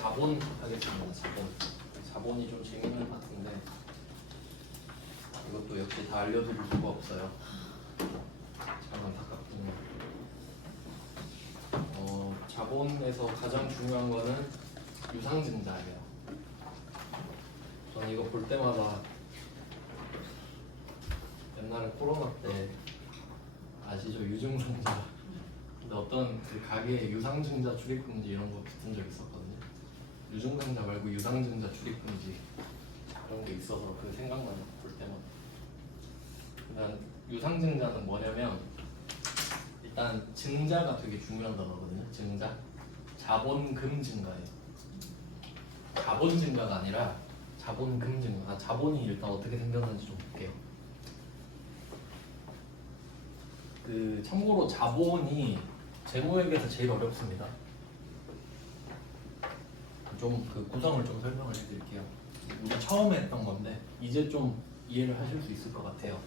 자본 하겠습니다. 자본이 좀 재밌는 파트인데 이것도 역시 다 알려드릴 수가 없어요. 참 안타깝군요. 자본에서 가장 중요한 거는 유상증자예요. 저는 이거 볼 때마다 옛날에 코로나 때 아시죠? 유증상자. 근데 어떤 그 가게에 유상증자 출입금지 이런 거 붙은 적 있었거든요. 유증상자 말고 유상증자 출입금지 그런 게 있어서 그 생각만 볼 때마다. 일단 유상증자는 뭐냐면 일단 증자가 되게 중요한 단어거든요. 증자. 자본금 증가예요. 자본 증가가 아니라 자본금 증가. 자본이 일단 어떻게 생겼는지 좀 볼게요. 참고로 자본이 재무회계에서 제일 어렵습니다. 좀 그 구성을 좀 설명을 해드릴게요. 우리 처음에 했던 건데 이제 좀 이해를 하실 수 있을 것 같아요.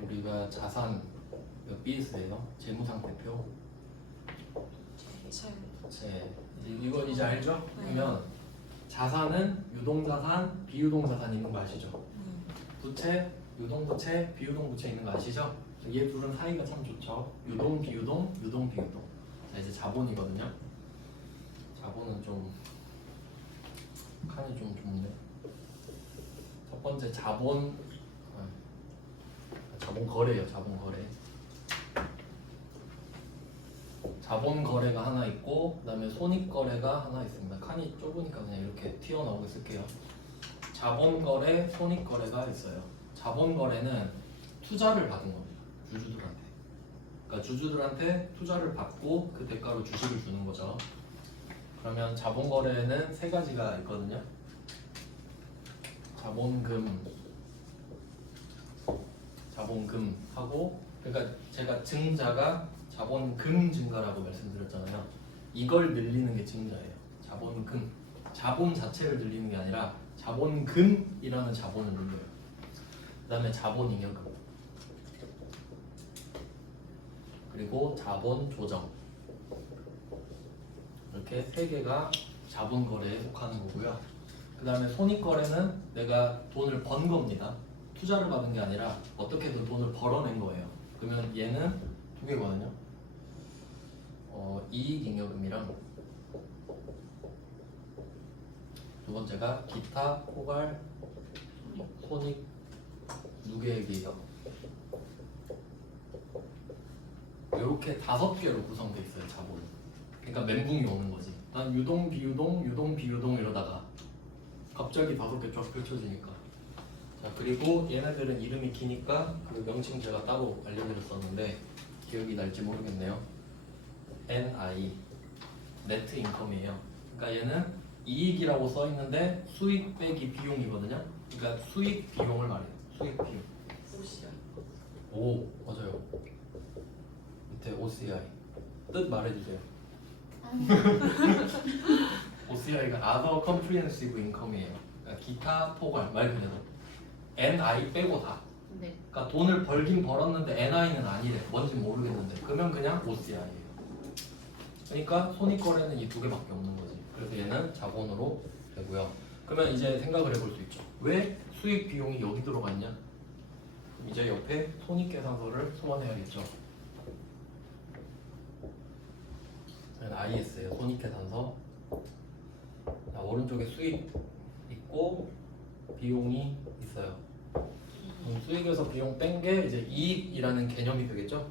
우리가 자산 몇 BS예요? 재무상태표. 이거 이제 알죠? 그러면 자산은 유동자산, 비유동자산 있는 거 아시죠? 부채, 유동부채, 비유동부채 있는 거 아시죠? 얘 둘은 사이가 참 좋죠. 유동, 비유동, 유동, 비유동. 자, 이제 자본이거든요. 자본은 좀 칸이 좀 좁네. 첫 번째 자본 거래예요. 자본 거래. 자본 거래가 하나 있고 그다음에 손익 거래가 하나 있습니다. 칸이 좁으니까 그냥 이렇게 튀어나오고 있을게요. 자본 거래, 손익 거래가 있어요. 자본 거래는 투자를 받은 겁니다. 주주들한테. 그러니까 주주들한테 투자를 받고 그 대가로 주식을 주는 거죠. 그러면 자본 거래에는 세 가지가 있거든요. 자본금하고 그러니까 제가 증자가 자본금 증가라고 말씀드렸잖아요. 이걸 늘리는 게 증자예요. 자본금. 자본 자체를 늘리는 게 아니라 자본금이라는 자본을 늘려요. 그 다음에 자본잉여금 그리고 자본조정 이렇게 세 개가 자본거래에 속하는 거고요. 그 다음에 손익거래는 내가 돈을 번 겁니다. 투자를 받은 게 아니라 어떻게든 돈을 벌어낸 거예요. 그러면 얘는 두 개거든요. 이익잉여금이랑 두 번째가 기타, 포괄, 손익 누계액이에요. 이렇게 5개로 구성되어 있어요. 자본은. 그러니까 멘붕이 오는 거지. 난 유동, 비유동, 유동, 비유동 이러다가 갑자기 5개 쫙 펼쳐지니까. 자, 그리고 얘네들은 이름이 기니까 그 명칭 제가 따로 알려드렸었는데 기억이 날지 모르겠네요. NI 네트 인컴이에요. 그러니까 얘는 이익이라고 써 있는데 수익 빼기 비용이거든요. 그러니까 수익 비용을 말해요. 수익 비용. 오, 맞아요. 밑에 OCI 뜻 말해주세요. OCI가 Other Comprehensive Income이에요. 그러니까 기타 포괄 말 그대로 NI 빼고 다. 네. 그러니까 돈을 벌긴 벌었는데 NI는 아니래. 뭔지 모르겠는데 그러면 그냥 OCI예요. 그러니까 손익거래는 이 두 개밖에 없는 거지. 그래서 얘는 자본으로 되고요. 그러면 이제 생각을 해볼 수 있죠. 왜 수익 비용이 여기 들어갔냐? 이제 옆에 손익계산서를 소환해야겠죠. IS예요. 손익계산서. 자, 오른쪽에 수익 있고 비용이 있어요. 수익에서 비용 뺀 게 이제 이익이라는 개념이 되겠죠.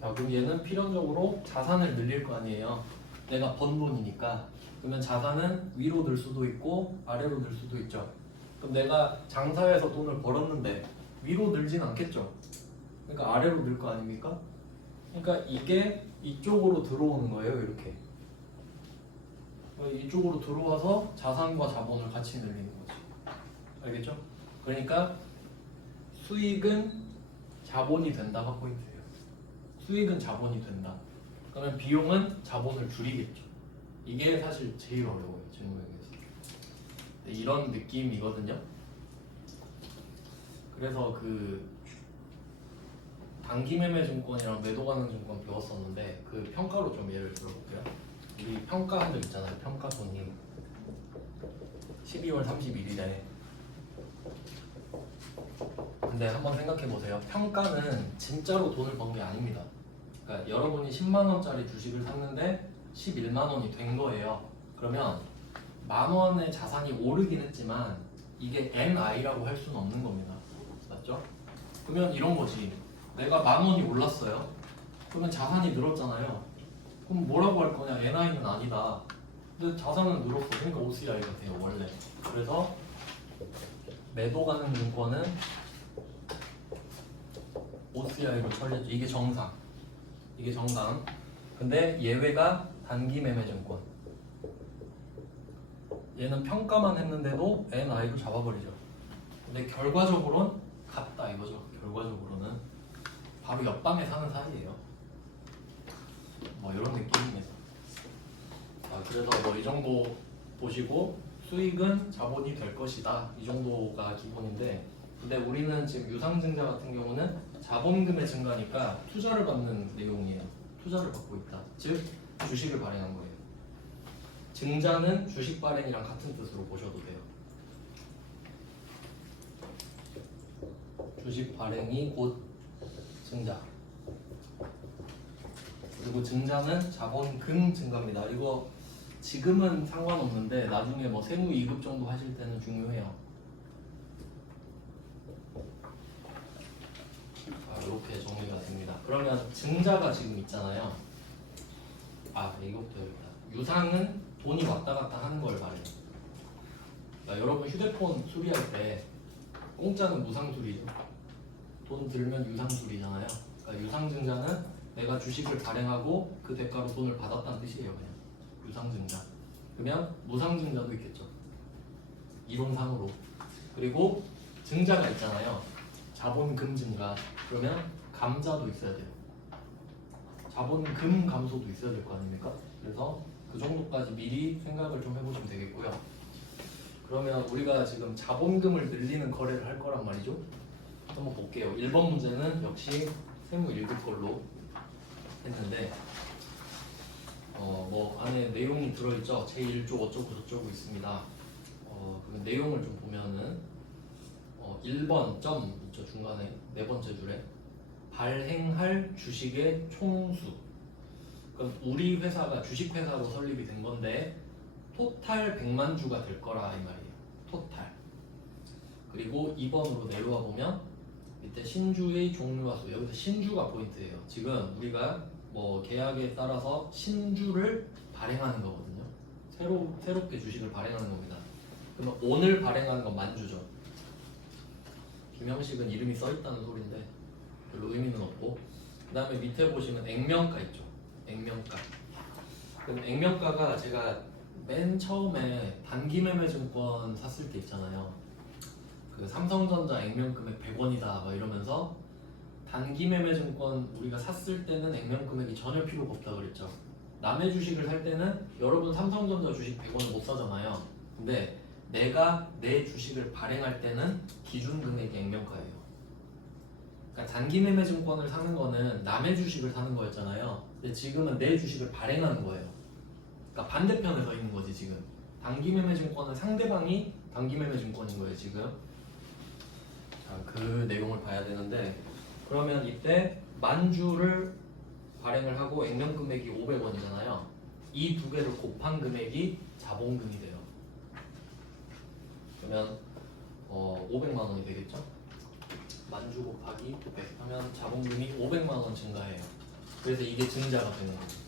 자, 그럼 얘는 필연적으로 자산을 늘릴 거 아니에요. 내가 번 돈이니까. 그러면 자산은 위로 늘 수도 있고 아래로 늘 수도 있죠. 그럼 내가 장사해서 돈을 벌었는데 위로 늘진 않겠죠. 그러니까 아래로 늘 거 아닙니까? 그러니까 이게 이쪽으로 들어오는 거예요. 이렇게 이쪽으로 들어와서 자산과 자본을 같이 늘리는 거지. 알겠죠? 그러니까 수익은 자본이 된다가 포인트예요. 수익은 자본이 된다. 그러면 비용은 자본을 줄이겠죠. 이게 사실 제일 어려워요. 재무회계에서. 이런 느낌이거든요. 그래서 단기매매증권이랑 매도가능증권 배웠었는데 그 평가로 좀 예를 들어볼게요. 우리 평가한 적 있잖아요. 평가 손익 12월 31일에. 근데 한번 생각해 보세요. 평가는 진짜로 돈을 번 게 아닙니다. 그러니까 여러분이 10만 원짜리 주식을 샀는데 11만 원이 된 거예요. 그러면 만 원의 자산이 오르긴 했지만 이게 NI라고 할 수는 없는 겁니다. 맞죠? 그러면 이런 거지. 내가 만 원이 올랐어요. 그러면 자산이 늘었잖아요. 그럼 뭐라고 할 거냐? NI는 아니다. 근데 자산은 늘었어. 그러니까 OCI가 돼요, 원래. 그래서 매도 가능 증권은 OCI로 처리해줘. 이게 정상. 이게 정상. 근데 예외가 단기 매매 증권. 얘는 평가만 했는데도 NI로 잡아버리죠. 근데 결과적으로는 같다 이거죠. 결과적으로는 바로 옆방에 사는 사이예요. 뭐 이런 느낌입니다. 자, 그래서 뭐 이 정도 보시고 수익은 자본이 될 것이다. 이 정도가 기본인데, 근데 우리는 지금 유상증자 같은 경우는 자본금의 증가니까 투자를 받는 내용이에요. 투자를 받고 있다. 즉 주식을 발행한 거예요. 증자는 주식 발행이랑 같은 뜻으로 보셔도 돼요. 주식 발행이 곧 증자. 그리고 증자는 자본금 증가입니다. 이거 지금은 상관없는데 나중에 뭐 세무 2급 정도 하실 때는 중요해요. 이렇게 정리가 됩니다. 그러면 증자가 지금 있잖아요. 이것도 여기다. 유상은 돈이 왔다 갔다 하는 걸 말해요. 그러니까 여러분 휴대폰 수리할 때 공짜는 무상 수리죠. 돈 들면 유상 수리잖아요. 그러니까 유상 증자는 내가 주식을 발행하고 그 대가로 돈을 받았다는 뜻이에요. 그냥 유상 증자. 그러면 무상 증자도 있겠죠. 이론상으로. 그리고 증자가 있잖아요. 자본금 증가. 그러면 감자도 있어야 돼요. 자본금 감소도 있어야 될 거 아닙니까? 그래서 그 정도까지 미리 생각을 좀 해보시면 되겠고요. 그러면 우리가 지금 자본금을 늘리는 거래를 할 거란 말이죠. 한번 볼게요. 1번 문제는 역시 세무 1급 걸로 했는데 뭐 안에 내용이 들어있죠. 제1조 어쩌고 저쩌고 있습니다. 그 내용을 좀 보면은 1번 점 있죠. 중간에 네 번째 줄에 발행할 주식의 총수. 그럼 우리 회사가 주식회사로 설립이 된 건데 토탈 100만 주가 될 거라 이 말이에요. 토탈. 그리고 2번으로 내려와 보면 밑에 신주의 종류와 수. 여기서 신주가 포인트예요. 지금 우리가 뭐 계약에 따라서 신주를 발행하는 거거든요. 새롭게 주식을 발행하는 겁니다. 그러면 오늘 발행하는 건 만주죠. 김형식은 이름이 써있다는 소리인데 별로 의미는 없고, 그 다음에 밑에 보시면 액면가 있죠. 액면가. 그럼 액면가가 제가 맨 처음에 단기매매증권 샀을 때 있잖아요. 그 삼성전자 액면금액 100원이다 막 이러면서 단기매매증권 우리가 샀을 때는 액면금액이 전혀 필요가 없다 그랬죠. 남의 주식을 살 때는 여러분 삼성전자 주식 100원 못 사잖아요. 근데 내가 내 주식을 발행할 때는 기준 금액이 액면가예요. 그러니까 단기매매증권을 사는 거는 남의 주식을 사는 거였잖아요. 근데 지금은 내 주식을 발행하는 거예요. 그러니까 반대편에 서 있는 거지 지금. 단기매매증권은 상대방이 단기매매증권인 거예요 지금. 자, 그 내용을 봐야 되는데, 그러면 이때 만주를 발행을 하고 액면금액이 500원이잖아요. 이 두 개를 곱한 금액이 자본금이 돼요. 그러면 500만 원이 되겠죠? 만주 곱하기 500 하면 자본금이 500만 원 증가해요. 그래서 이게 증자가 되는 거죠.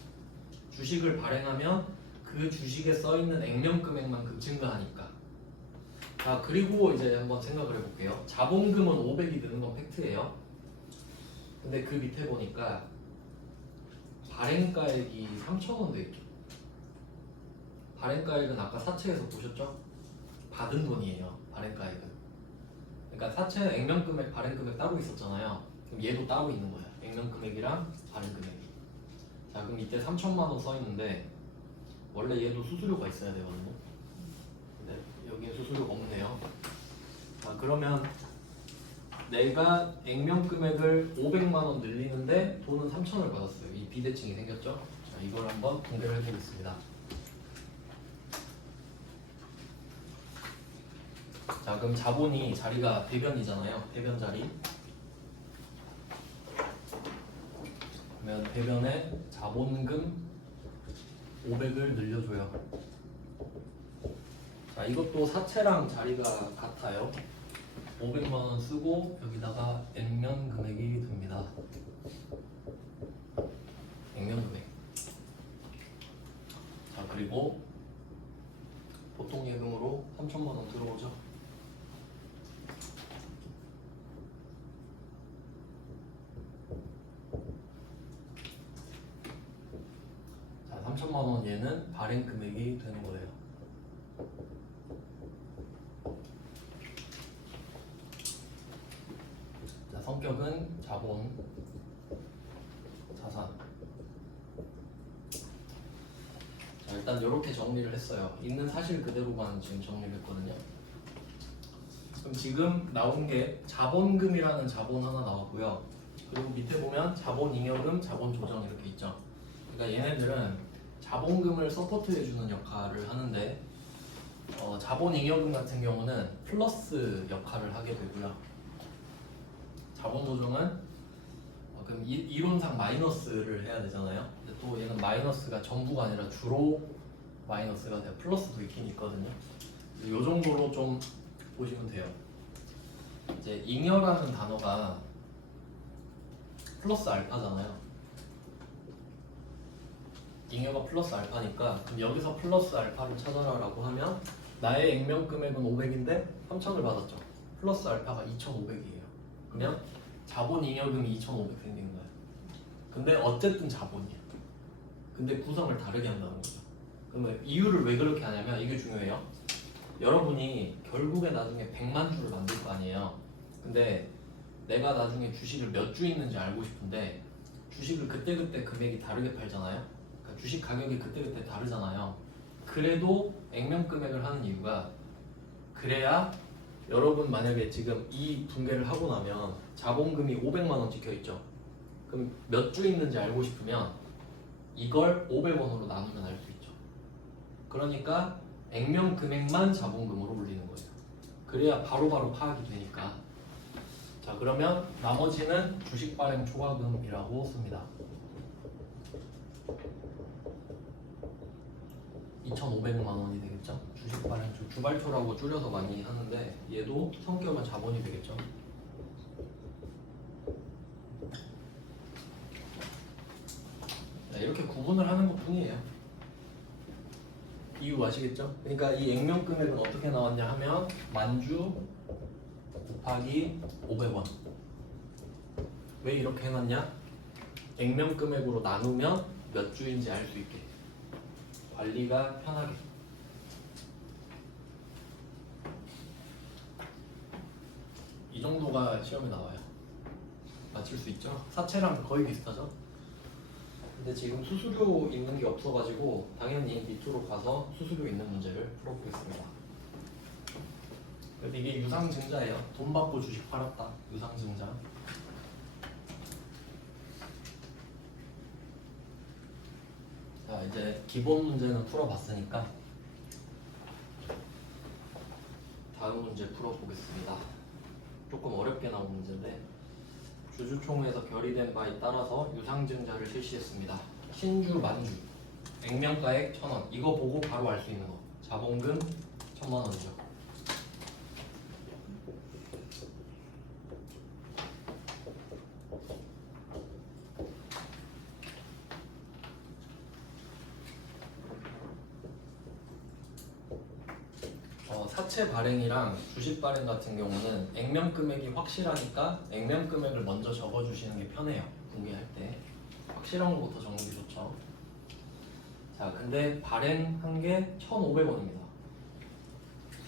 주식을 발행하면 그 주식에 써있는 액면금액만큼 증가하니까. 자, 그리고 이제 한번 생각을 해볼게요. 자본금은 500이 드는 건 팩트예요. 근데 그 밑에 보니까 발행가액이 3,000원 돼 있죠. 발행가액은 아까 사채에서 보셨죠? 받은 돈이에요. 발행가액은. 그러니까 사채는 액면금액, 발행금액 따로 있었잖아요. 그럼 얘도 따로 있는 거야. 액면금액이랑 발행금액이. 자, 그럼 이때 3,000만 원 써 있는데 원래 얘도 수수료가 있어야 되거든요. 근데 여기에 수수료가 없네요. 자, 그러면 내가 액면 금액을 500만 원 늘리는데 돈은 3천을 받았어요. 이 비대칭이 생겼죠? 자, 이걸 한번 분배를 해보겠습니다. 자, 그럼 자본이 자리가 대변이잖아요. 대변 자리. 그러면 대변에 자본금 500을 늘려줘요. 자, 이것도 사채랑 자리가 같아요. 500만 원 쓰고 여기다가 액면 금액이 듭니다. 액면 금액. 자, 그리고 보통 예금으로 3천만 원 들어오죠. 자, 3천만 원 얘는 발행 금액이 되는 거예요. 자, 성격은 자본, 자산. 자, 일단 이렇게 정리를 했어요. 있는 사실 그대로만 지금 정리를 했거든요. 그럼 지금 나온 게 자본금이라는 자본 하나 나왔고요. 그리고 밑에 보면 자본잉여금, 자본조정 이렇게 있죠. 그러니까 얘네들은 자본금을 서포트해주는 역할을 하는데 자본잉여금 같은 경우는 플러스 역할을 하게 되고요. 자본조정은 그럼 이론상 마이너스를 해야 되잖아요. 근데 또 얘는 마이너스가 전부가 아니라 주로 마이너스가 돼요. 플러스도 있긴 있거든요. 이 정도로 좀 보시면 돼요. 이제 잉여라는 단어가 플러스 알파잖아요. 잉여가 플러스 알파니까 그럼 여기서 플러스 알파를 찾아라라고 하면 나의 액면 금액은 500인데 3,000을 받았죠. 플러스 알파가 2,500이에요. 그러면 자본 잉여금이 2,500 생기는 거예요. 근데 어쨌든 자본이에요. 근데 구성을 다르게 한다는 거죠. 그러면 이유를 왜 그렇게 하냐면 이게 중요해요. 여러분이 결국에 나중에 100만 주를 만들 거 아니에요. 근데 내가 나중에 주식을 몇 주 있는지 알고 싶은데 주식을 그때그때 금액이 다르게 팔잖아요. 그러니까 주식 가격이 그때그때 다르잖아요. 그래도 액면 금액을 하는 이유가 그래야 여러분 만약에 지금 이 분배를 하고 나면 자본금이 500만 원 찍혀 있죠. 그럼 몇 주 있는지 알고 싶으면 이걸 500원으로 나누면 알 수 있죠. 그러니까 액면 금액만 자본금으로 올리는 거예요. 그래야 바로바로 파악이 되니까. 자, 그러면 나머지는 주식 발행 초과금이라고 씁니다. 2,500만 원이 되겠죠. 주식 발행 주발초라고 줄여서 많이 하는데 얘도 성격은 자본이 되겠죠. 자, 이렇게 구분을 하는 것 뿐이에요. 이유 아시겠죠? 그러니까 이 액면 금액은 어떻게 나왔냐 하면 만주 곱하기 500원. 왜 이렇게 해놨냐? 액면 금액으로 나누면 몇 주인지 알 수 있게, 관리가 편하게. 이 정도가 시험에 나와요. 맞출 수 있죠? 사채랑 거의 비슷하죠? 근데 지금 수수료 있는 게 없어가지고 당연히 밑으로 가서 수수료 있는 문제를 풀어보겠습니다. 그래서 이게 유상증자예요. 돈 받고 주식 팔았다. 유상증자. 자, 이제 기본 문제는 풀어봤으니까 다음 문제 풀어보겠습니다. 조금 어렵게 나온 문제인데 주주총회에서 결의된 바에 따라서 유상증자를 실시했습니다. 신주 만주 액면가액 1,000원. 이거 보고 바로 알 수 있는 거. 자본금 1,000만 원이죠. 사채 발행이랑 주식 발행 같은 경우는 액면 금액이 확실하니까 액면 금액을 먼저 적어주시는 게 편해요. 공개할 때 확실한 것부터 적는 게 좋죠. 자, 근데 발행한 게 1,500원입니다.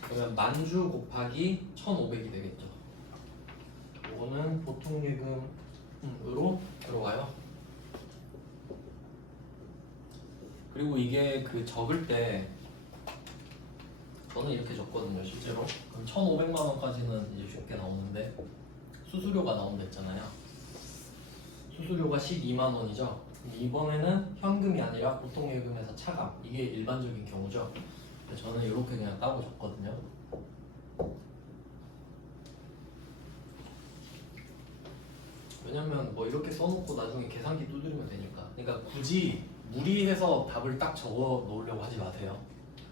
그러면 만주 곱하기 1,500이 되겠죠. 이거는 보통 예금으로 들어가요. 그리고 이게 그 적을 때 저는 이렇게 적거든요, 실제로. 그럼 1,500만 원까지는 이제 쉽게 나오는데 수수료가 나온다 했잖아요. 수수료가 12만 원이죠. 이번에는 현금이 아니라 보통예금에서 차감, 이게 일반적인 경우죠. 저는 이렇게 그냥 따로 줬거든요. 왜냐면 뭐 이렇게 써놓고 나중에 계산기 두드리면 되니까. 그러니까 굳이 무리해서 답을 딱 적어 놓으려고 하지 마세요.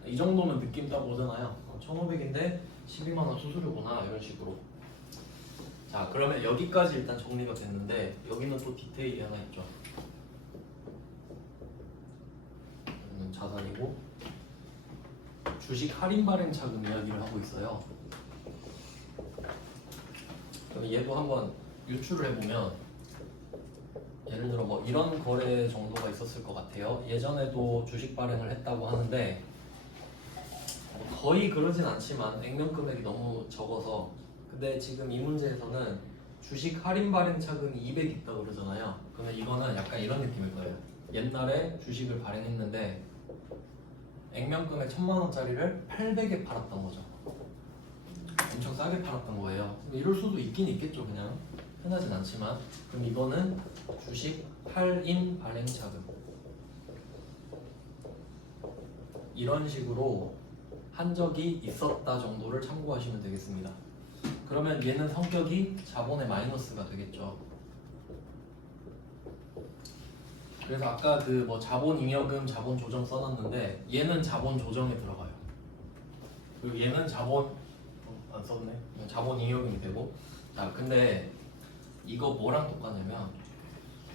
이 정도면 느낌 딱 오잖아요. 1,500인데 12만 원 수수료구나, 이런 식으로. 자, 그러면 여기까지 일단 정리가 됐는데 여기는 또 디테일이 하나 있죠. 여기는 자산이고 주식 할인 발행 차금 이야기를 하고 있어요. 그럼 얘도 한번 유추를 해보면, 예를 들어 뭐 이런 거래 정도가 있었을 것 같아요. 예전에도 주식 발행을 했다고 하는데 거의 그러진 않지만 액면 금액이 너무 적어서. 근데 지금 이 문제에서는 주식 할인 발행 차금이 200 있다 그러잖아요. 그러면 이거는 약간 이런 느낌일 거예요. 옛날에 주식을 발행했는데 액면 금액 1,000만 원짜리를 800에 팔았던 거죠. 엄청 싸게 팔았던 거예요. 이럴 수도 있긴 있겠죠. 그냥 흔하진 않지만. 그럼 이거는 주식 할인 발행 차금, 이런 식으로 한 적이 있었다 정도를 참고하시면 되겠습니다. 그러면 얘는 성격이 자본의 마이너스가 되겠죠. 그래서 아까 그 뭐 자본 잉여금, 자본 조정 써놨는데 얘는 자본 조정에 들어가요. 그리고 얘는 자본 안 썼네. 자본 잉여금이 되고. 자, 근데 이거 뭐랑 똑같냐면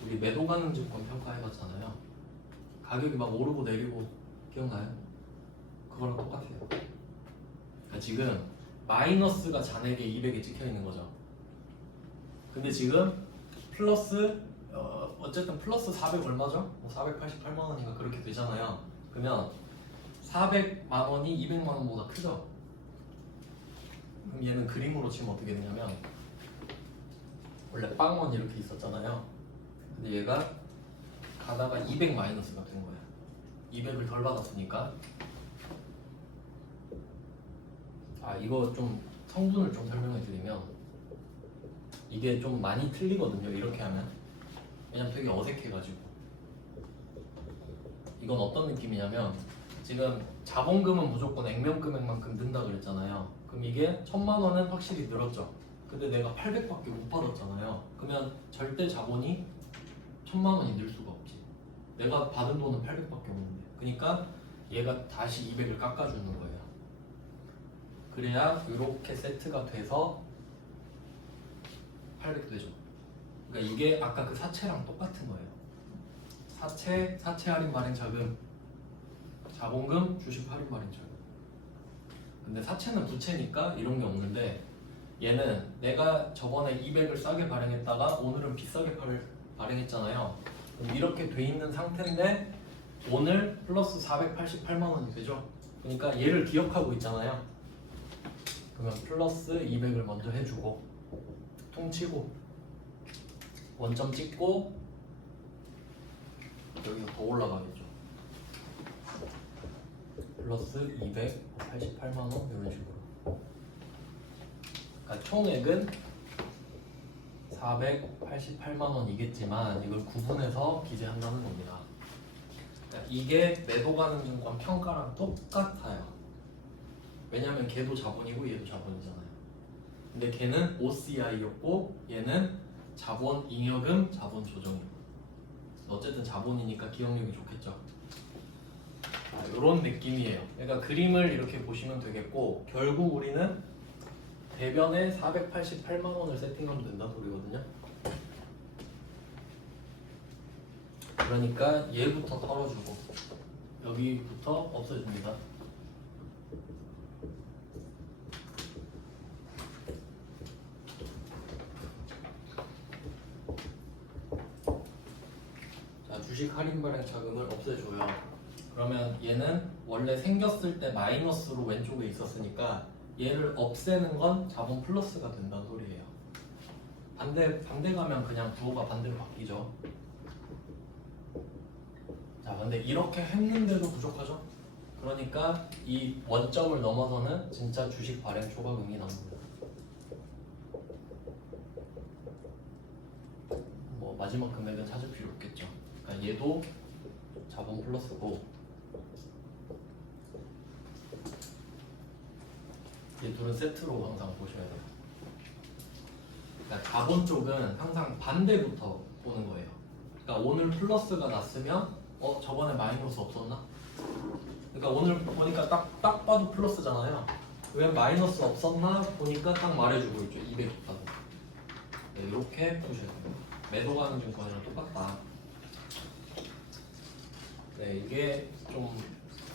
우리 매도 가능 증권 평가해봤잖아요. 가격이 막 오르고 내리고 기억나요? 그거랑 똑같아요. 그러니까 지금 마이너스가 잔액에 200에 찍혀 있는 거죠. 근데 지금 플러스 어쨌든 플러스 400 얼마죠? 뭐 488만 원인가 그렇게 되잖아요. 그러면 400만 원이 200만 원보다 크죠? 그럼 얘는 그림으로 치면 어떻게 되냐면 원래 빵원 이렇게 있었잖아요. 근데 얘가 가다가 200 마이너스가 된 거예요. 200을 덜 받았으니까. 이거 좀 성분을 좀 설명해 드리면 이게 좀 많이 틀리거든요. 이렇게 하면. 왜냐면 되게 어색해가지고. 이건 어떤 느낌이냐면 지금 자본금은 무조건 액면 금액만큼 는다 그랬잖아요. 그럼 이게 1,000만 원은 확실히 늘었죠. 근데 내가 800밖에 못 받았잖아요. 그러면 절대 자본이 1,000만 원이 늘 수가 없지. 내가 받은 돈은 800밖에 없는데. 그러니까 얘가 다시 200을 깎아주는 거예요. 그래야 이렇게 세트가 돼서 800 되죠. 그러니까 이게 아까 그 사채랑 똑같은 거예요. 사채 할인 발행 자금, 자본금, 주식 할인 발행 자금. 근데 사채는 부채니까 이런 게 없는데 얘는 내가 저번에 200을 싸게 발행했다가 오늘은 비싸게 발행했잖아요. 그럼 이렇게 돼 있는 상태인데 오늘 플러스 488만 원이 되죠. 그러니까 얘를 기억하고 있잖아요. 그러면 플러스 200을 먼저 해주고 퉁치고 원점 찍고 여기서 더 올라가겠죠. 플러스 288만 원 이런 식으로. 그러니까 총액은 488만 원이겠지만 이걸 구분해서 기재한다는 겁니다. 그러니까 이게 매도 가능 증권 평가랑 똑같아요. 왜냐면 걔도 자본이고 얘도 자본이잖아요. 근데 걔는 OCI였고 얘는 자본 잉여금, 자본 조정이고. 어쨌든 자본이니까 기억력이 좋겠죠. 이런 느낌이에요. 그러니까 그림을 이렇게 보시면 되겠고 결국 우리는 대변에 488만 원을 세팅하면 된다는 소리거든요. 그러니까 얘부터 털어주고 여기부터 없애줍니다. 자, 주식 할인 발행 자금을 없애줘요. 그러면 얘는 원래 생겼을 때 마이너스로 왼쪽에 있었으니까 얘를 없애는 건 자본 플러스가 된다는 소리예요. 반대 가면 그냥 부호가 반대로 바뀌죠. 자, 근데 이렇게 했는데도 부족하죠? 그러니까 이 원점을 넘어서는 진짜 주식 발행 초과금이 나옵니다. 얘도 자본 플러스고 이 둘은 세트로 항상 보셔야 돼요. 그러니까 자본 쪽은 항상 반대부터 보는 거예요. 그러니까 오늘 플러스가 났으면 저번에 마이너스 없었나? 그러니까 오늘 보니까 딱 봐도 플러스잖아요. 왜 마이너스 없었나 보니까 딱 말해주고 있죠. 200 좋다고. 네, 이렇게 보셔야 돼요. 매도 가능 증권이랑 똑같다. 네, 이게 좀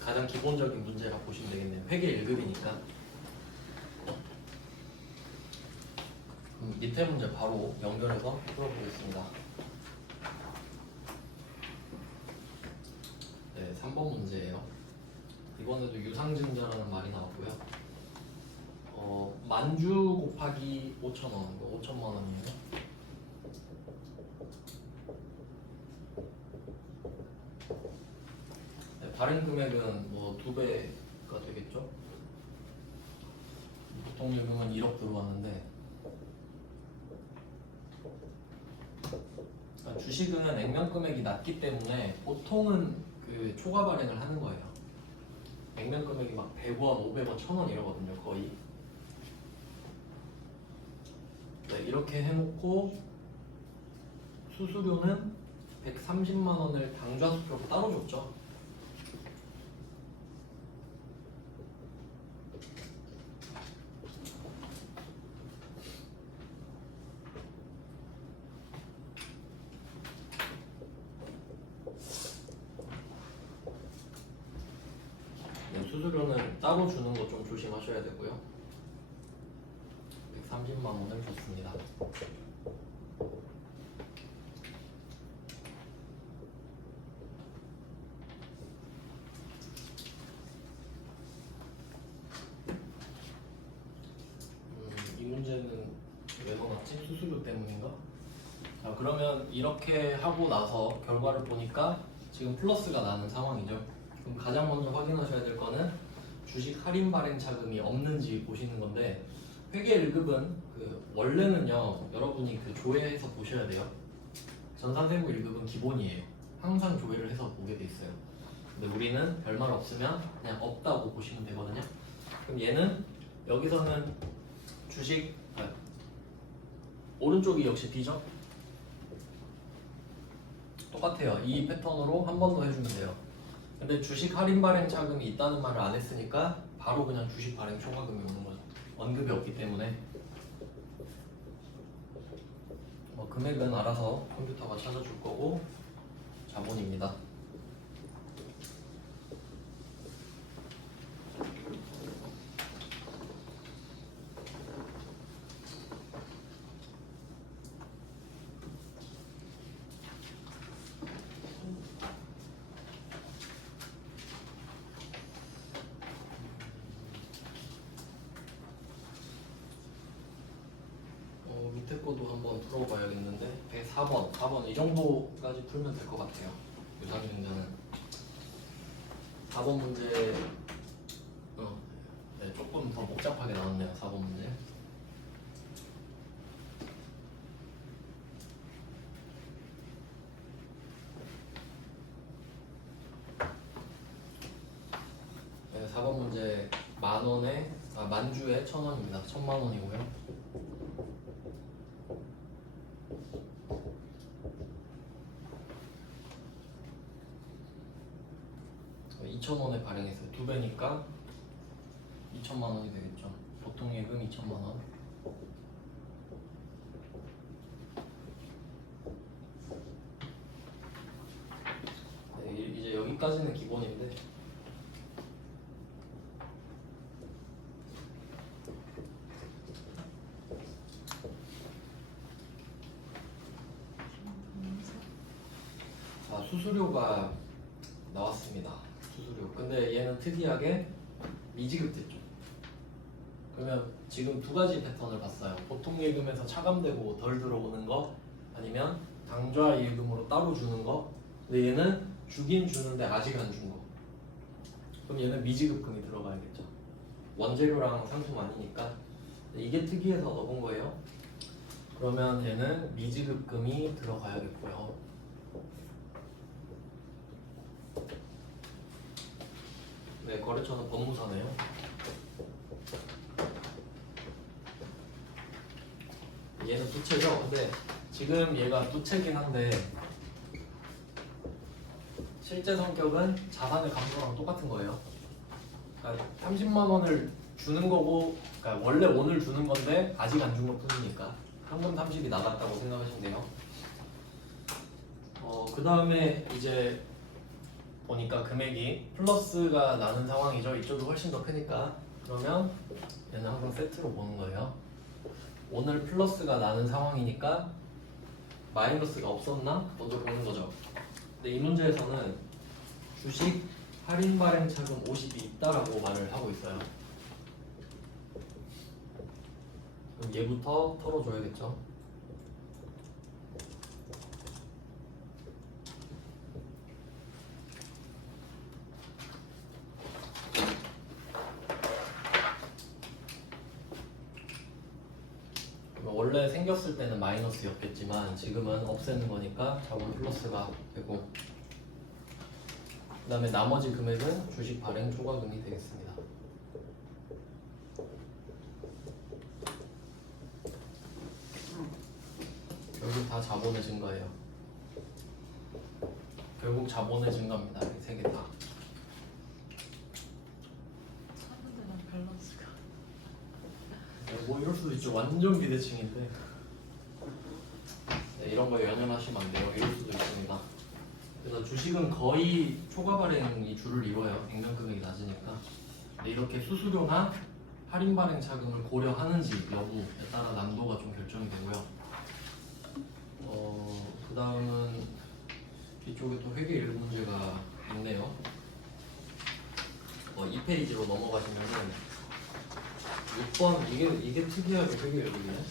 가장 기본적인 문제라 보시면 되겠네요. 회계 1급이니까. 밑에 문제 바로 연결해서 풀어보겠습니다. 네, 3번 문제예요. 이번에도 유상증자라는 말이 나왔고요. 만주 곱하기 5,000원, 이거 5천만 원이에요. 네, 발행 금액은 뭐 2배가 되겠죠. 보통 요금은 1억 들어왔는데 주식은 액면 금액이 낮기 때문에 보통은 그 초과 발행을 하는 거예요. 액면 금액이 막 100원, 500원, 1000원 이러거든요, 거의. 네, 이렇게 해놓고 수수료는 130만 원을 당좌수표로 따로 줬죠. 수수료는 따로 주는 거 좀 조심하셔야 되고요. 130만 원을 줬습니다. 이 문제는 왜 넣어놨지? 수수료 때문인가? 자, 그러면 이렇게 하고 나서 결과를 보니까 지금 플러스가 나는 상황이죠. 그럼 가장 먼저 확인하셔야 될 거는 주식 할인 발행 차금이 없는지 보시는 건데, 회계 1급은 원래는요 여러분이 조회해서 보셔야 돼요. 전산세무 1급은 기본이에요. 항상 조회를 해서 보게 돼 있어요. 근데 우리는 별말 없으면 그냥 없다고 보시면 되거든요. 그럼 얘는 여기서는 주식 오른쪽이 역시 B죠? 똑같아요. 이 패턴으로 한 번 더 해주면 돼요. 근데 주식 할인 발행 차금이 있다는 말을 안 했으니까 바로 그냥 주식 발행 초과금이 오는 거죠. 언급이 없기 때문에. 금액은 알아서 컴퓨터가 찾아줄 거고 자본입니다. 밑에 거도 한번 풀어봐야겠는데 4번 이 정도까지 풀면 될 것 같아요. 유상증자는 4번 문제 네, 조금 더 복잡하게 나왔네요. 4번 문제. 네, 4번 문제 만주에 1,000원입니다. 1,000만 원이고요. 2,000원에 발행했어요. 2배니까 2천만 원이 되겠죠. 보통 예금 2천만 원. 네, 이제 여기까지는 기본인데 자, 수수료가 나왔습니다. 수수료. 근데 얘는 특이하게 미지급됐죠. 그러면 지금 두 가지 패턴을 봤어요. 보통 예금에서 차감되고 덜 들어오는 거, 아니면 당좌 예금으로 따로 주는 거. 근데 얘는 주긴 주는데 아직 안 준 거. 그럼 얘는 미지급금이 들어가야겠죠. 원재료랑 상품 아니니까. 이게 특이해서 넣어본 거예요. 그러면 얘는 미지급금이 들어가야겠고요. 네, 거래처는 법무사네요. 얘는 부채죠. 근데 지금 얘가 부채긴 한데 실제 성격은 자산의 감소랑 똑같은 거예요. 그러니까 30만 원을 주는 거고, 그러니까 원래 오늘 주는 건데 아직 안 준 것 뿐이니까 현금 30이 나갔다고 생각하시면 돼요. 그 다음에 이제 보니까 금액이 플러스가 나는 상황이죠. 이쪽이 훨씬 더 크니까. 그러면 얘는 항상 세트로 보는 거예요. 오늘 플러스가 나는 상황이니까 마이너스가 없었나? 먼저 보는 거죠. 근데 이 문제에서는 주식 할인 발행 차금 50이 있다라고 말을 하고 있어요. 그럼 얘부터 털어줘야겠죠. 원래 생겼을 때는 마이너스였겠지만 지금은 없애는 거니까 자본 플러스가 되고, 그 다음에 나머지 금액은 주식 발행 초과금이 되겠습니다. 결국 다 자본의 증가예요. 결국 자본의 증가입니다. 이 세 개 다. 차분대랑 밸런스가. 뭐 이럴 수도 있죠. 완전 비대칭인데. 네, 이런 거 연연하시면 안 돼요. 이럴 수도 있습니다. 그래서 주식은 거의 초과 발행이 주를 이뤄요. 액면 금액이 낮으니까. 근데 이렇게 수수료나 할인 발행 차금을 고려하는지 여부에 따라 난도가 좀 결정이 되고요. 그 다음은 뒤쪽에 또 회계 일부 문제가 있네요. 2페이지로 넘어가시면은 6번 이게 특이하게 회계 일부네.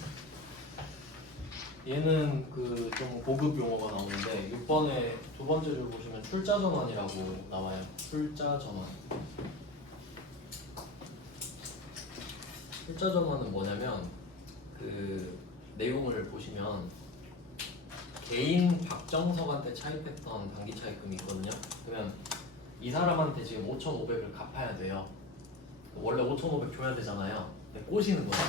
얘는 그 좀 고급 용어가 나오는데 6번에 두 번째 줄 보시면 출자 전환이라고 나와요. 출자 전환. 출자 전환은 뭐냐면 그 내용을 보시면 개인 박정석한테 차입했던 단기 차입금이 있거든요. 그러면 이 사람한테 지금 5,500을 갚아야 돼요. 원래 5,500 줘야 되잖아요. 근데 꼬시는 거예요.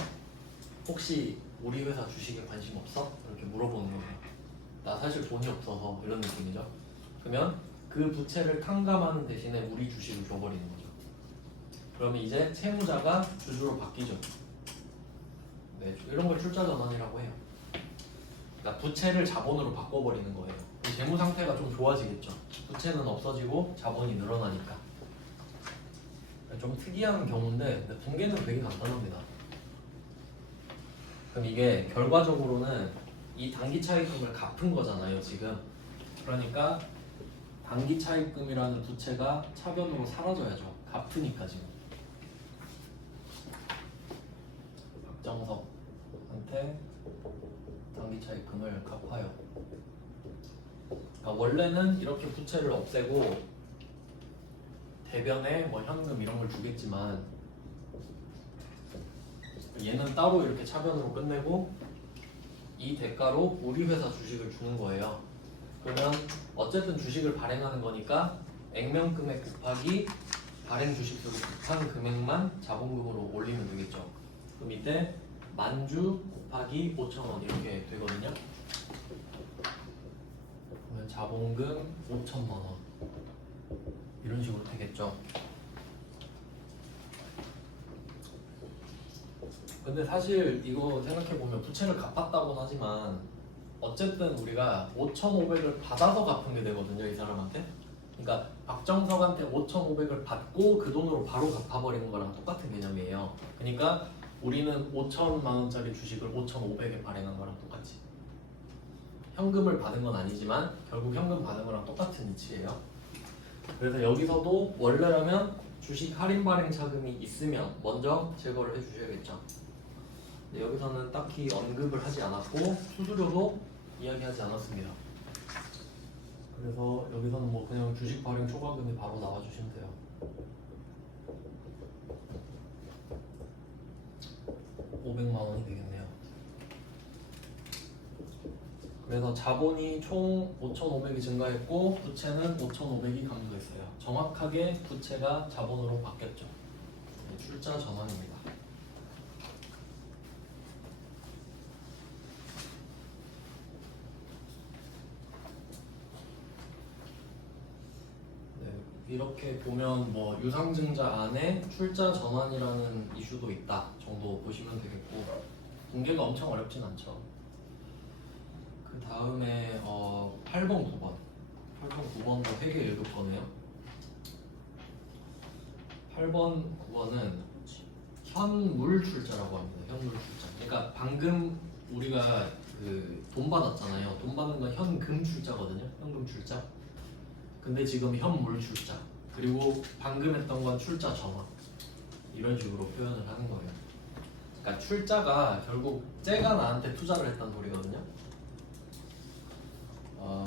혹시 우리 회사 주식에 관심 없어? 이렇게 물어보는 거예요. 나 사실 돈이 없어서 이런 느낌이죠. 그러면 그 부채를 탕감하는 대신에 우리 주식을 줘버리는 거죠. 그러면 이제 채무자가 주주로 바뀌죠. 네, 이런 걸 출자 전환이라고 해요. 그러니까 부채를 자본으로 바꿔버리는 거예요. 재무 상태가 좀 좋아지겠죠. 부채는 없어지고 자본이 늘어나니까. 좀 특이한 경우인데 붕괴는 되게 간단합니다. 그럼 이게 결과적으로는 이 단기 차입금을 갚은 거잖아요, 지금. 그러니까 단기 차입금이라는 부채가 차변으로 사라져야죠. 갚으니까 지금. 박정석한테 단기 차입금을 갚아요. 그러니까 원래는 이렇게 부채를 없애고 대변에 뭐 현금 이런 걸 주겠지만 얘는 따로 이렇게 차변으로 끝내고 이 대가로 우리 회사 주식을 주는 거예요. 그러면 어쨌든 주식을 발행하는 거니까 액면 금액 곱하기 발행 주식수로 곱한 금액만 자본금으로 올리면 되겠죠. 그럼 이때 만주 곱하기 5,000원 이렇게 되거든요. 그러면 자본금 5천만 원 이런 식으로 되겠죠. 근데 사실 이거 생각해보면 부채를 갚았다고는 하지만 어쨌든 우리가 5,500을 받아서 갚은 게 되거든요, 이 사람한테. 그러니까 박정석한테 5,500을 받고 그 돈으로 바로 갚아버리는 거랑 똑같은 개념이에요. 그러니까 우리는 5천만 원짜리 주식을 5,500에 발행한 거랑 똑같이. 현금을 받은 건 아니지만 결국 현금 받은 거랑 똑같은 이치예요. 그래서 여기서도 원래라면 주식 할인 발행 차금이 있으면 먼저 제거를 해주셔야겠죠. 근데 여기서는 딱히 언급을 하지 않았고 수수료도 이야기하지 않았습니다. 그래서 여기서는 뭐 그냥 주식 발행 초과금이 바로 나와주시면 돼요. 500만 원이 되겠네요. 그래서 자본이 총 5,500이 증가했고 부채는 5,500이 감소했어요. 정확하게 부채가 자본으로 바뀌었죠. 네, 출자 전환입니다. 네, 이렇게 보면 뭐 유상증자 안에 출자 전환이라는 이슈도 있다 정도 보시면 되겠고 공개가 엄청 어렵진 않죠. 그 다음에 8번, 9번. 8번, 9번도 되게 1급 거네요. 8번, 9번은 현물 출자라고 합니다. 현물 출자. 그러니까 방금 우리가 그 돈 받았잖아요. 돈 받는 건 현금 출자거든요. 현금 출자. 근데 지금 현물 출자. 그리고 방금 했던 건 출자 전환. 이런 식으로 표현을 하는 거예요. 그러니까 출자가 결국 쟤가 나한테 투자를 했다는 소리거든요.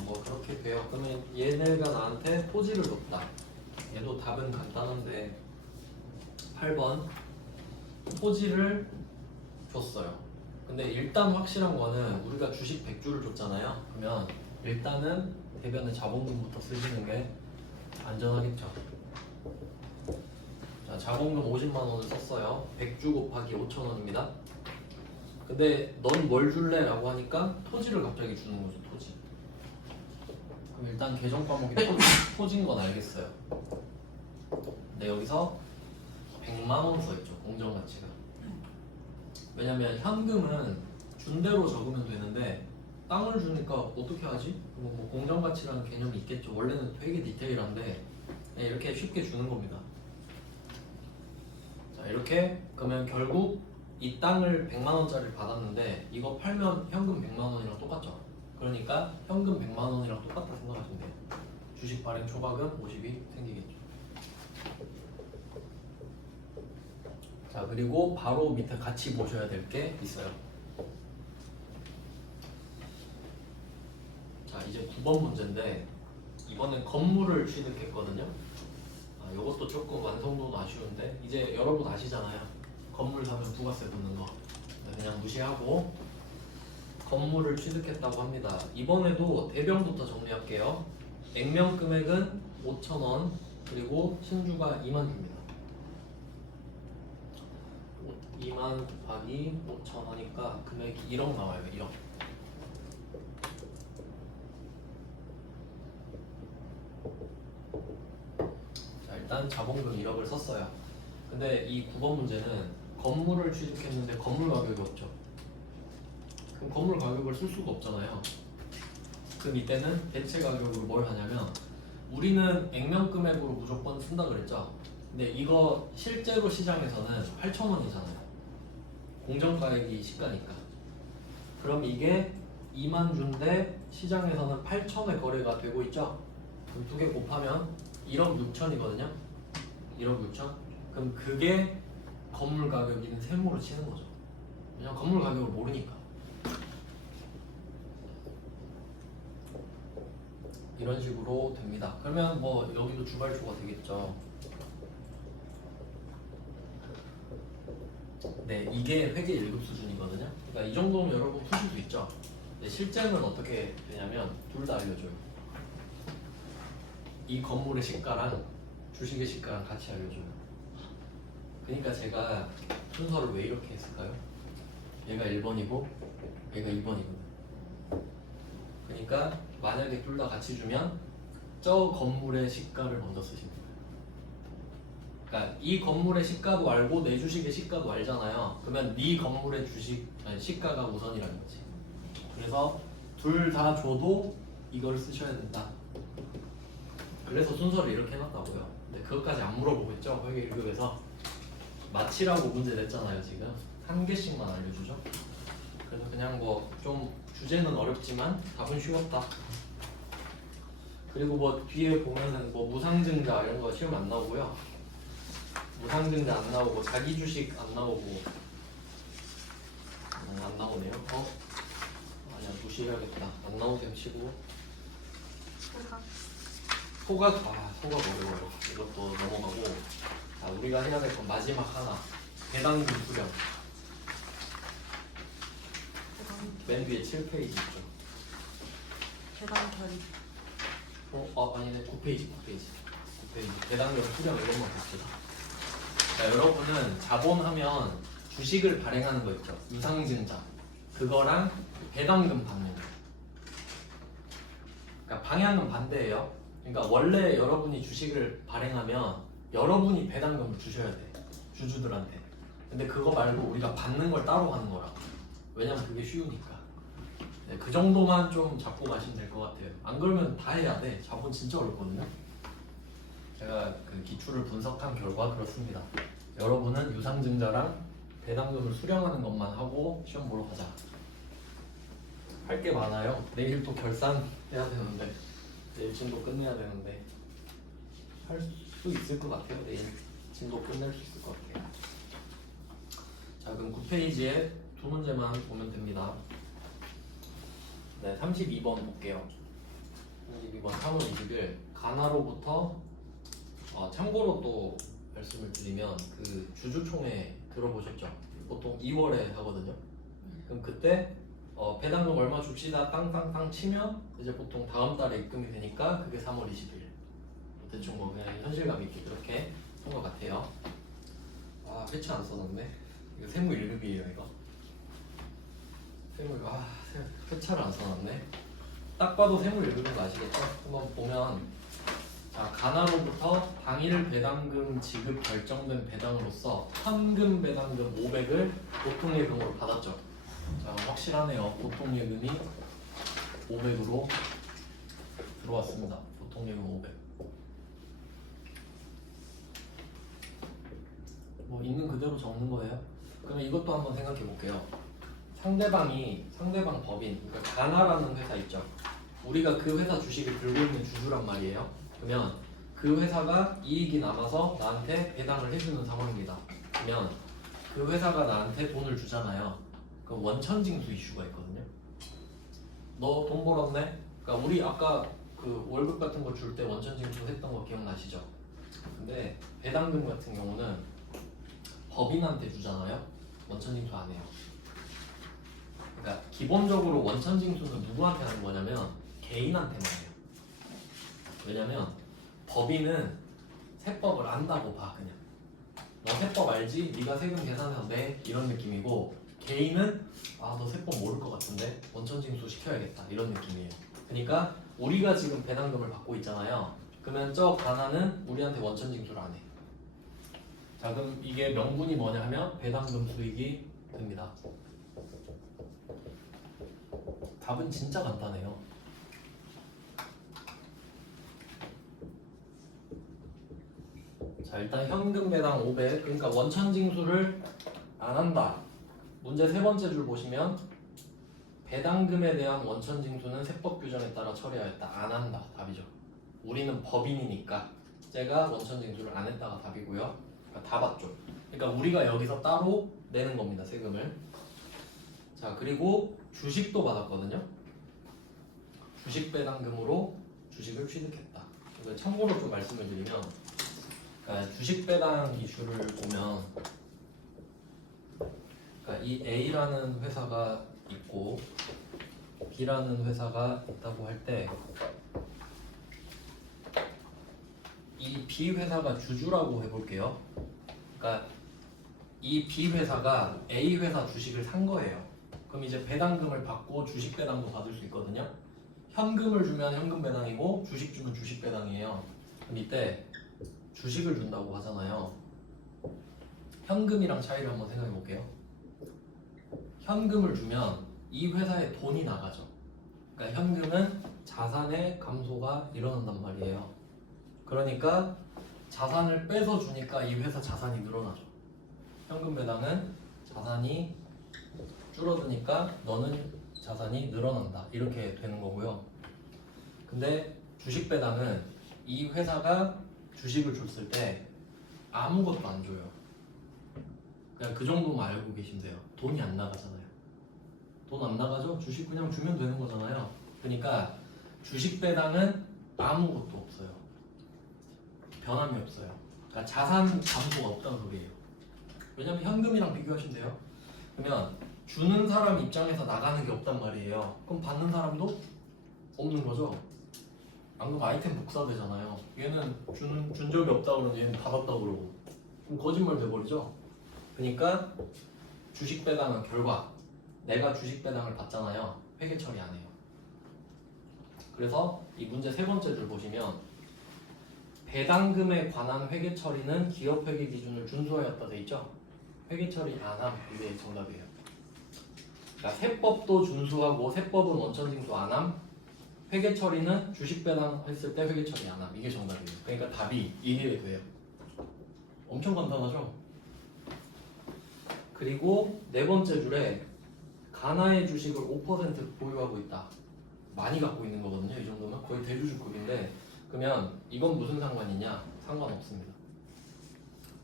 뭐 그렇게 돼요. 그러면 얘네가 나한테 토지를 줬다. 얘도 답은 간단한데 8번 토지를 줬어요. 근데 일단 확실한 거는 우리가 주식 100주를 줬잖아요. 그러면 일단은 대변의 자본금부터 쓰시는 게 안전하겠죠. 자, 자본금 50만 원을 썼어요. 100주 곱하기 5,000원입니다. 근데 넌 뭘 줄래? 라고 하니까 토지를 갑자기 주는 거죠. 토지. 그럼 일단 계정 과목이 토지인 건 알겠어요. 근데 여기서 100만 원 써있죠. 공정가치가. 왜냐면 현금은 준 대로 적으면 되는데 땅을 주니까 어떻게 하지? 뭐 공정가치라는 개념이 있겠죠. 원래는 되게 디테일한데 그냥 이렇게 쉽게 주는 겁니다. 자, 이렇게 그러면 결국 이 땅을 100만 원짜리를 받았는데 이거 팔면 현금 100만 원이랑 똑같죠. 그러니까 현금 100만 원이랑 똑같다 생각하시면 돼요. 주식 발행 초과금 50이 생기겠죠. 자, 그리고 바로 밑에 같이 보셔야 될 게 있어요. 자, 이제 9번 문제인데 이번엔 건물을 취득했거든요. 이것도 조금 완성도도 아쉬운데 이제 여러분 아시잖아요. 건물 사면 부가세 붙는 거. 그냥 무시하고 건물을 취득했다고 합니다. 이번에도 대변부터 정리할게요. 액면 금액은 5,000원 그리고 신주가 2만 줍니다. 2만 곱하기 5,000원이니까 금액이 1억 나와요. 1억. 자, 일단 자본금 1억을 썼어요. 근데 이 9번 문제는 건물을 취득했는데 건물 가격이 없죠. 그럼 건물 가격을 쓸 수가 없잖아요. 그럼 이때는 대체 가격으로 뭘 하냐면 우리는 액면 금액으로 무조건 쓴다 그랬죠. 근데 이거 실제로 시장에서는 8,000원이잖아요. 공정가액이 시가니까. 그럼 이게 2만 주인데 시장에서는 8,000에 거래가 되고 있죠. 그럼 두 개 곱하면 1억 6천이거든요. 1억 6천. 그럼 그게 건물 가격인 세모로 치는 거죠. 왜냐면 건물 가격을 모르니까. 이런 식으로 됩니다. 그러면 뭐 여기도 주발초가 되겠죠. 네, 이게 회계 1급 수준이거든요. 그러니까 이 정도면 여러분 푸실 수 있죠. 근데 실제는 어떻게 되냐면 둘 다 알려줘요. 이 건물의 시가랑 주식의 시가랑 같이 알려줘요. 그러니까 제가 순서를 왜 이렇게 했을까요? 얘가 1번이고 얘가 2번이거든요. 그러니까 만약에 둘 다 같이 주면 저 건물의 시가를 먼저 쓰시면 돼요. 그러니까 이 건물의 시가도 알고 내 주식의 시가도 알잖아요. 그러면 네 건물의 시가가 우선이라는 거지. 그래서 둘 다 줘도 이걸 쓰셔야 된다. 그래서 순서를 이렇게 해놨다고요. 근데 그것까지 안 물어보겠죠? 회계 1급에서 맞히라고 문제 냈잖아요. 지금 한 개씩만 알려주죠. 그래서 그냥 뭐 좀 주제는 어렵지만 답은 쉬웠다. 그리고 뭐 뒤에 보면은 뭐 무상증자 이런 거 시험 안 나오고요. 무상증자 안 나오고 자기 주식 안 나오고 안 나오네요. 아니야 무시해야겠다. 안 나오게 치고 소각 소각 어려워요. 이것도 넘어가고 자, 우리가 해야 될 건 마지막 하나 배당금 수령. 맨 위에 7페이지 있죠. 배당 결의. 아니네. 9페이지. 배당금 수령 이것만 봅시다. 자, 여러분은 자본하면 주식을 발행하는 거 있죠. 유상증자. 그거랑 배당금 받는 거. 그러니까 방향은 반대예요. 그러니까 원래 여러분이 주식을 발행하면 여러분이 배당금을 주셔야 돼. 주주들한테. 근데 그거 말고 우리가 받는 걸 따로 하는 거라고. 왜냐면 그게 쉬우니까. 네, 그 정도만 좀 잡고 가시면 될 것 같아요. 안 그러면 다 해야 돼. 자본 진짜 어렵거든요. 제가 그 기출을 분석한 결과 그렇습니다. 여러분은 유상증자랑 배당금을 수령하는 것만 하고 시험 보러 가자. 할 게 많아요. 내일 또 결산해야 되는데, 내일 진도 끝내야 되는데 할 수 있을 것 같아요. 내일 진도 끝낼 수 있을 것 같아요. 자, 그럼 9페이지에 두 문제만 보면 됩니다. 네, 32번 볼게요. 32번 3월 20일 가나로부터 참고로 또 말씀을 드리면 그 주주총회 들어보셨죠? 보통 2월에 하거든요. 그럼 그때 배당금 얼마 줍시다 땅땅땅 치면 이제 보통 다음 달에 입금이 되니까 그게 3월 20일. 대충 뭐 그냥 현실감 있게 그렇게 한 것 같아요. 회차 안 써놨네. 이거 세무 1급이에요 이거. 세무 회차를 안 써놨네. 딱 봐도 세무 1급인 거 아시겠죠? 한번 보면 자, 가나로부터 당일 배당금 지급 결정된 배당으로서 현금 배당금 500을 보통예금으로 받았죠. 자, 확실하네요. 보통예금이 500으로 들어왔습니다. 보통예금 500. 뭐 있는 그대로 적는 거예요. 그러면 이것도 한번 생각해 볼게요. 상대방 법인, 그러니까 가나라는 회사 있죠. 우리가 그 회사 주식을 들고 있는 주주란 말이에요. 그러면 그 회사가 이익이 남아서 나한테 배당을 해주는 상황입니다. 그러면 그 회사가 나한테 돈을 주잖아요. 그럼 원천징수 이슈가 있거든요. 너 돈 벌었네? 그러니까 우리 아까 그 월급 같은 거 줄 때 원천징수 했던 거 기억나시죠? 근데 배당금 같은 경우는 법인한테 주잖아요. 원천징수 안 해요. 그러니까 기본적으로 원천징수는 누구한테 하는 거냐면 개인한테만 해요. 왜냐면 법인은 세법을 안다고 봐. 그냥 너 세법 알지? 네가 세금 계산해서 내 이런 느낌이고, 개인은 너 세법 모를 것 같은데 원천징수 시켜야겠다 이런 느낌이에요. 그러니까 우리가 지금 배당금을 받고 있잖아요. 그러면 저 가나는 우리한테 원천징수를 안 해. 자, 그럼 이게 명분이 뭐냐 하면 배당금 수익이 됩니다. 답은 진짜 간단해요. 자, 일단 현금 배당 500, 그러니까 원천징수를 안 한다. 문제 세 번째 줄 보시면 배당금에 대한 원천징수는 세법 규정에 따라 처리하였다. 안 한다. 답이죠. 우리는 법인이니까 제가 원천징수를 안 했다가 답이고요. 그러니까 다 봤죠. 그러니까 우리가 여기서 따로 내는 겁니다. 세금을. 자, 그리고 주식도 받았거든요. 주식 배당금으로 주식을 취득했다. 그러니까 참고로 좀 말씀을 드리면, 그러니까 주식 배당 이슈를 보면, 그러니까 이 A라는 회사가 있고 B라는 회사가 있다고 할 때 이 B 회사가 주주라고 해볼게요. 그러니까 이 B 회사가 A 회사 주식을 산 거예요. 그럼 이제 배당금을 받고 주식 배당도 받을 수 있거든요. 현금을 주면 현금 배당이고 주식 주면 주식 배당이에요. 그럼 이때 주식을 준다고 하잖아요. 현금이랑 차이를 한번 생각해 볼게요. 현금을 주면 이 회사에 돈이 나가죠. 그러니까 현금은 자산의 감소가 일어난단 말이에요. 그러니까 자산을 빼서 주니까 이 회사 자산이 늘어나죠. 현금 배당은 자산이 줄어드니까 너는 자산이 늘어난다. 이렇게 되는 거고요. 근데 주식 배당은 이 회사가 주식을 줬을 때 아무것도 안 줘요. 그냥 그 정도만 알고 계시면 돼요. 돈이 안 나가잖아요. 돈 안 나가죠? 주식 그냥 주면 되는 거잖아요. 그러니까 주식 배당은 아무것도 없어요. 변함이 없어요. 그러니까 자산 감소가 없다는 소리예요. 왜냐면 현금이랑 비교하시면 돼요. 그러면 주는 사람 입장에서 나가는 게 없단 말이에요. 그럼 받는 사람도 없는 거죠. 방금 아이템 복사되잖아요. 얘는 준 적이 없다 그러는데 얘는 받았다 그러고 그럼 거짓말 돼버리죠. 그러니까 주식 배당은 결과 내가 주식 배당을 받잖아요. 회계 처리 안 해요. 그래서 이 문제 세 번째 줄 보시면 배당금에 관한 회계 처리는 기업 회계 기준을 준수하였다 돼 있죠. 회계 처리 안 함 이게 정답이에요. 그러니까 세법도 준수하고 세법은 원천징수 안 함. 회계 처리는 주식 배당 했을 때 회계 처리 안 함. 이게 정답이에요. 그러니까 답이 이게 돼요. 엄청 간단하죠? 그리고 네 번째 줄에 가나의 주식을 5% 보유하고 있다. 많이 갖고 있는 거거든요. 이 정도면 거의 대주주급인데 그러면 이건 무슨 상관이냐? 상관없습니다.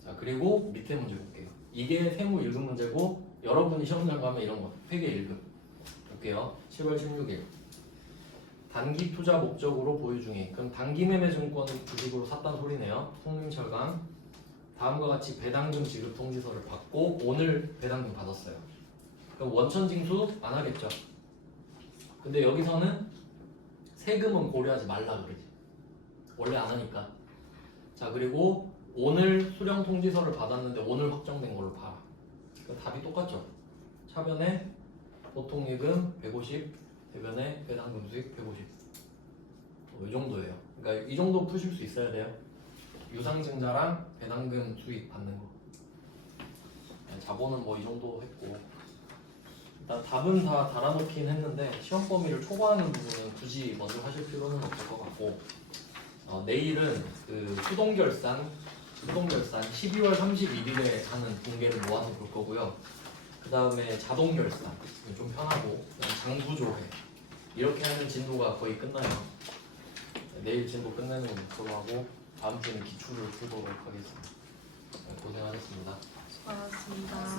자 그리고 밑에 문제 볼게요. 이게 세무 1급 문제고 여러분이 시험장 가면 이런 거 회계 1급 볼게요. 10월 16일 단기 투자 목적으로 보유 중에 그럼 단기 매매 증권을 주식으로 샀다는 소리네요. 송림철강 다음과 같이 배당금 지급 통지서를 받고 오늘 배당금 받았어요. 그럼 원천 징수 안 하겠죠. 근데 여기서는 세금은 고려하지 말라 그러지. 원래 안 하니까. 자 그리고 오늘 수령 통지서를 받았는데 오늘 확정된 걸로 봐라. 그러니까 답이 똑같죠. 차변에 보통예금 150, 대변에 배당금 수익 150. 이 정도예요. 그러니까 이 정도 푸실 수 있어야 돼요. 유상증자랑 배당금 수익 받는 거. 자본은 뭐 이 정도 했고. 일단 답은 다 달아놓긴 했는데 시험 범위를 초과하는 부분은 굳이 먼저 하실 필요는 없을 것 같고 내일은 그 수동결산 12월 31일에 하는 공개를 모아서 볼 거고요. 그 다음에 자동결산 좀 편하고 장부조회 이렇게 하는 진도가 거의 끝나요. 내일 진도 끝내는 거 목표로 하고 다음 주에는 기출을 풀도록 하겠습니다. 고생하셨습니다. 수고하셨습니다.